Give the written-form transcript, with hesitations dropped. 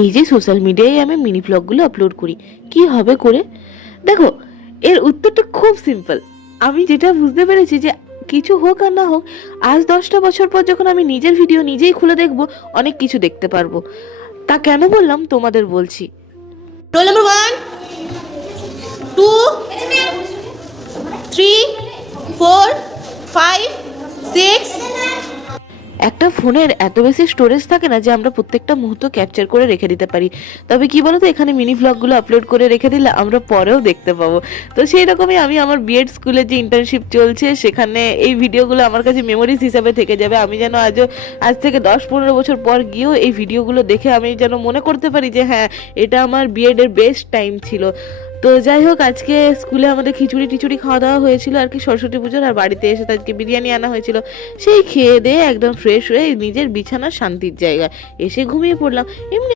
এই যে সোশ্যাল মিডিয়ায় আমি মিনি ব্লগগুলো আপলোড করি, কি হবে করে? দেখো, এর উত্তরটা খুব সিম্পল। আমি যেটা বুঝতে পেরেছি যে কিছু হোক আর না হোক, আজ 10টা বছর পর যখন আমি নিজের ভিডিও নিজেই খুলে দেখব, অনেক কিছু দেখতে পারবো। তা কেন বললাম তোমাদের বলছি। Roll number 1 2 3 4 5 6। একটা ফোনের এত বেশি স্টোরেজ থাকে না যে আমরা প্রত্যেকটা মুহূর্ত ক্যাপচার করে রেখে দিতে পারি। তবে কি বলতো, এখানে মিনি ব্লগগুলো আপলোড করে রেখে দিলে আমরা পরেও দেখতে পাবো। তো সেই রকমই আমি আমার বিএড স্কুলের যে ইন্টার্নশিপ চলছে, সেখানে এই ভিডিওগুলো আমার কাছে মেমোরিজ হিসাবে থেকে যাবে। আমি যেন আজ থেকে 10-15 বছর পর গিয়েও এই ভিডিওগুলো দেখে আমি যেন মনে করতে পারি যে হ্যাঁ, এটা আমার বিএডের বেস্ট টাইম ছিল। তো যাই হোক, আজকে স্কুলে আমাদের খিচুড়ি টিচুড়ি খাওয়া দাওয়া হয়েছিল আর কি, সরস্বতী পুজোর। আর বাড়িতে এসে আজকে বিরিয়ানি আনা হয়েছিল। সেই খেয়ে দিয়ে একদম ফ্রেশ হয়ে নিজের বিছানার শান্তির জায়গায় এসে ঘুমিয়ে পড়লাম। এমনি